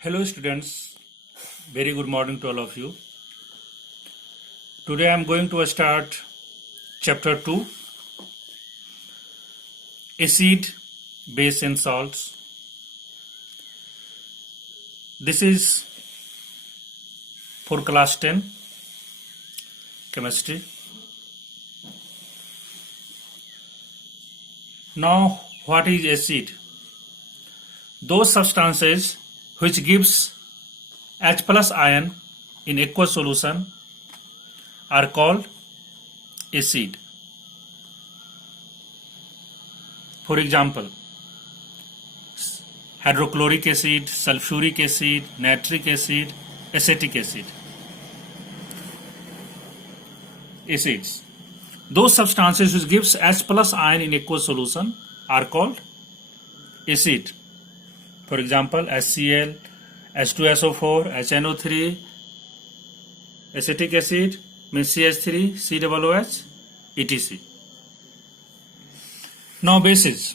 Hello students, very good morning to all of you. Today I am going to start chapter 2, acid, base and salts. This is for class 10 chemistry. Now what is acid? Those substances which gives H plus ion in aqueous solution are called acid. For example, hydrochloric acid, sulfuric acid, nitric acid, acetic acid. Acids. Those substances which gives H plus ion in aqueous solution are called acid. For example, HCl, H2SO4, HNO3, acetic acid means CH3, COOH, etc. Now bases.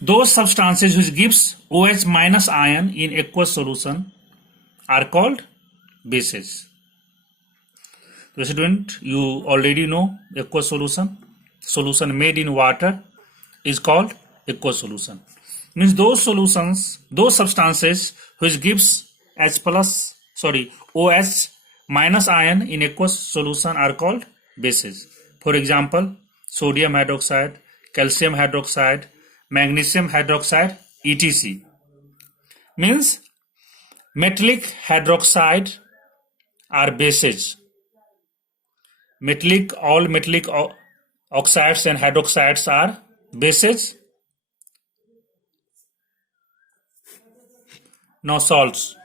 Those substances which gives OH minus ion in aqueous solution are called bases. So student, you already know aqueous solution made in water is called aqueous solution. Means those substances which gives OH minus ion in aqueous solution are called bases. For example, sodium hydroxide, calcium hydroxide, magnesium hydroxide, etc. Means metallic hydroxide are bases. All metallic oxides and hydroxides are bases. Now salts.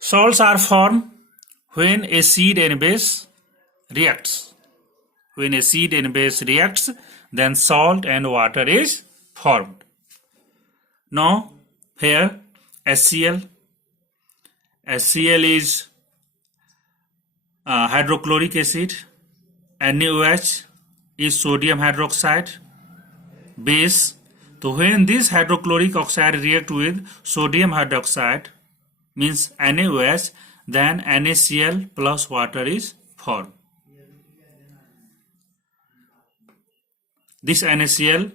Salts are formed when acid and base reacts. When acid and base reacts, then salt and water is formed. Now here HCl is hydrochloric acid, NaOH is sodium hydroxide, base. So when this hydrochloric oxide react with sodium hydroxide means NaOH, then NaCl plus water is formed. This NaCl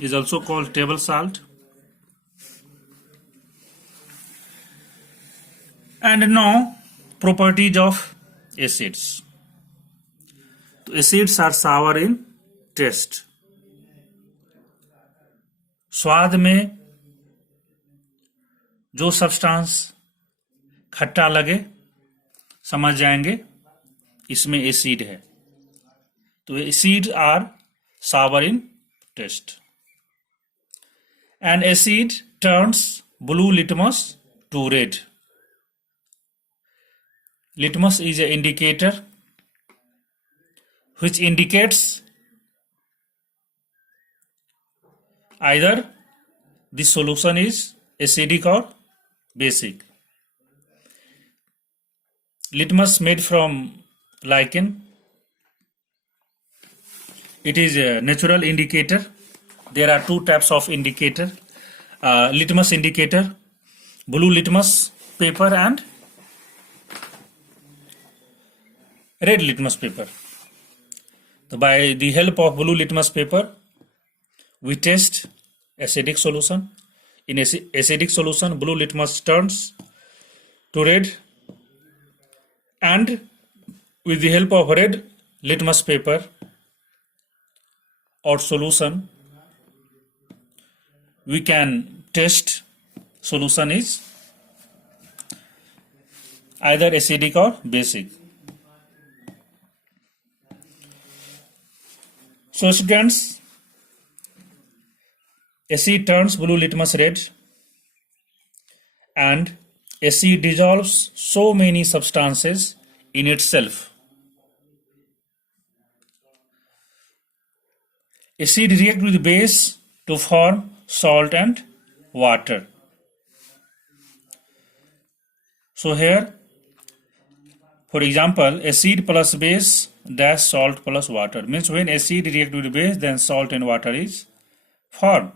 is also called table salt. And now properties of acids. Acids are sour in taste. स्वाद में जो substance खट्टा लगे समझ जाएंगे इसमें acid है. तो acid are sour in taste. And acid turns blue litmus to red. Litmus is an indicator which indicates either the solution is acidic or basic. Litmus made from lichen. It is a natural indicator. There are two types of indicator. Litmus indicator, blue litmus paper and red litmus paper. So by the help of blue litmus paper, we test acidic solution. In acidic solution, blue litmus turns to red, and with the help of red litmus paper or solution, we can test solution is either acidic or basic. So students, acid turns blue litmus red, and acid dissolves so many substances in itself. Acid react with base to form salt and water. So here, for example, acid plus base dash salt plus water means when acid react with base, then salt and water is formed.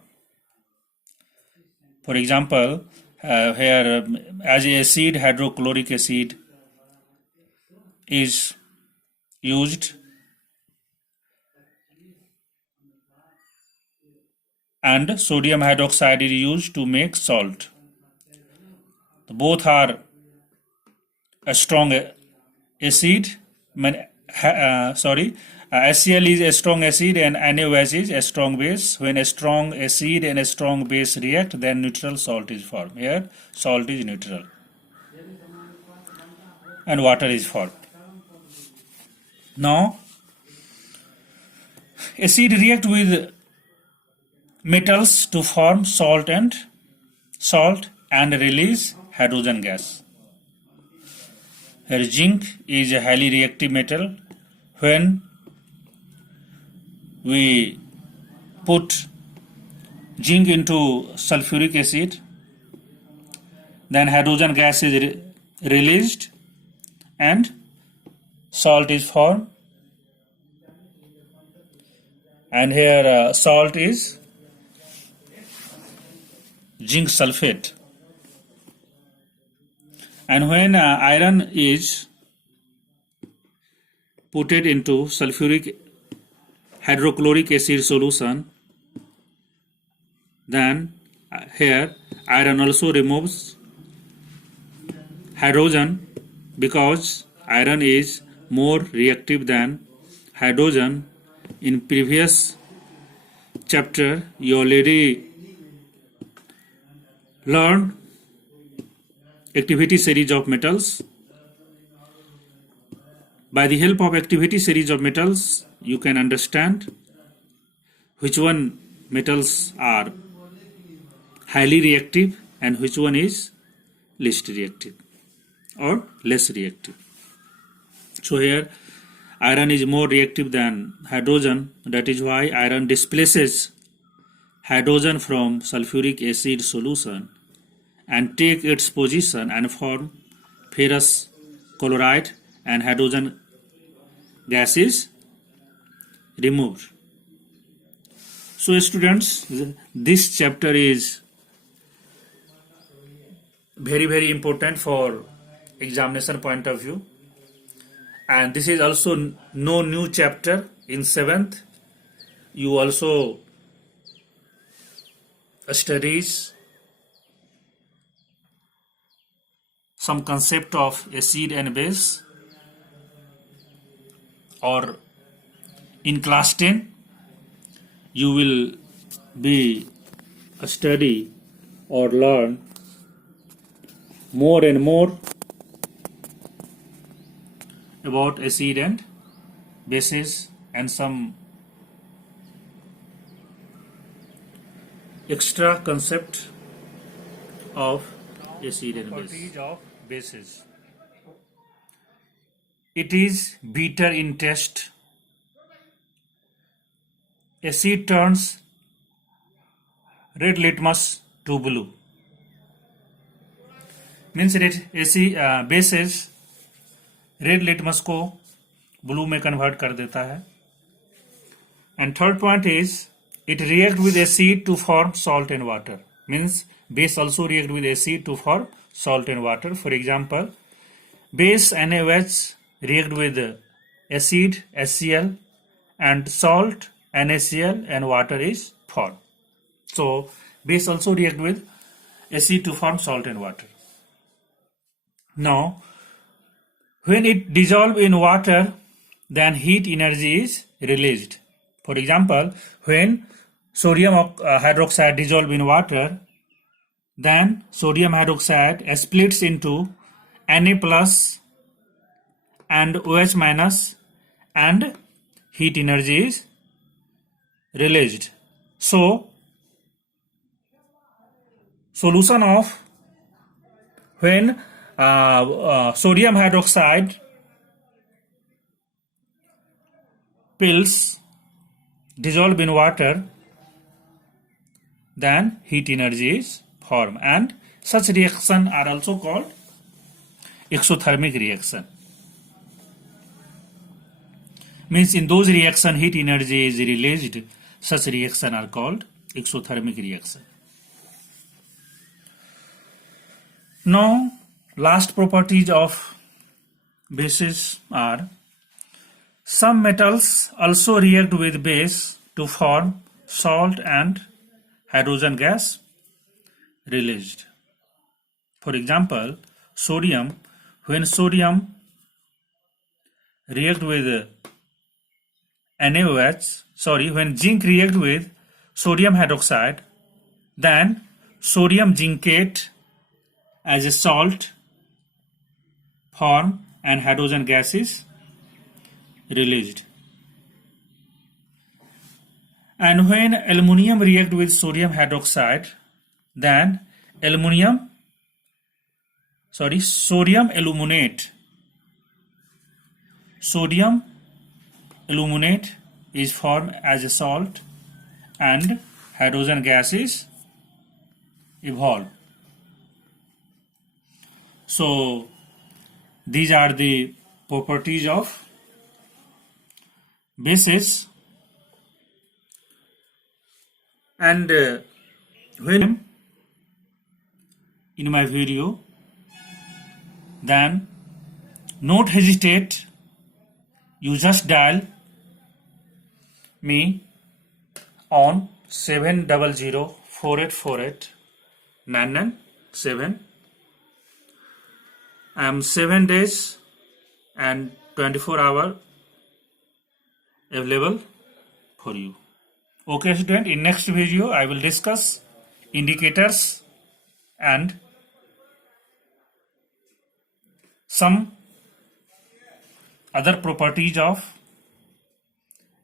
For example, here as acid, hydrochloric acid is used, and sodium hydroxide is used to make salt. Both are a strong acid. HCl is a strong acid and NaOH is a strong base. When a strong acid and a strong base react, then neutral salt is formed. Here salt is neutral and water is formed. Now acid react with metals to form salt and release hydrogen gas. Here zinc is a highly reactive metal. When we put zinc into sulfuric acid, then hydrogen gas is released and salt is formed. And here salt is zinc sulfate. And when iron is put it into sulfuric hydrochloric acid solution, then here iron also removes hydrogen, because iron is more reactive than hydrogen. In previous chapter you already learned activity series of metals. By the help of activity series of metals, you can understand which one metals are highly reactive and which one is least reactive or less reactive. So here iron is more reactive than hydrogen. That is why iron displaces hydrogen from sulfuric acid solution and take its position and form ferrous chloride, and hydrogen gas is removed. So students, this chapter is very important for examination point of view, and this is also no new chapter. In 7th you also studies some concept of acid and base, or in class 10 you will be study or learn more and more about acid and bases and some extra concept of acid and base. Of bases. It is bitter in taste. Acid turns red litmus to blue. Means that bases red litmus को blue में convert कर देता है. And third point is it react with acid to form salt and water. Means base also react with acid to form salt and water. For example, base NaOH react with acid HCl and salt NaCl and water is formed. So base also react with acid to form salt and water. Now when it dissolve in water, then heat energy is released. For example, when sodium hydroxide dissolve in water, then sodium hydroxide splits into Na plus and OH minus, and heat energy is released. So solution of when sodium hydroxide pills dissolve in water, then heat energy is formed, and such reaction are also called exothermic reaction. Means in those reaction heat energy is released. Such reaction are called exothermic reaction. Now, last properties of bases are some metals also react with base to form salt and hydrogen gas released. For example, sodium, when sodium react with NaOH, when zinc react with sodium hydroxide, then sodium zincate as a salt form and hydrogen gas is released. And when aluminium react with sodium hydroxide, then sodium aluminate is formed as a salt and hydrogen gas is evolved. So these are the properties of bases, and when in my video, then don't hesitate, you just dial me on 700-4848-997. I am 7 days and 24 hours available for you. Okay student, in next video I will discuss indicators and some other properties of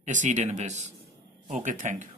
acid and base. Okay, thank you.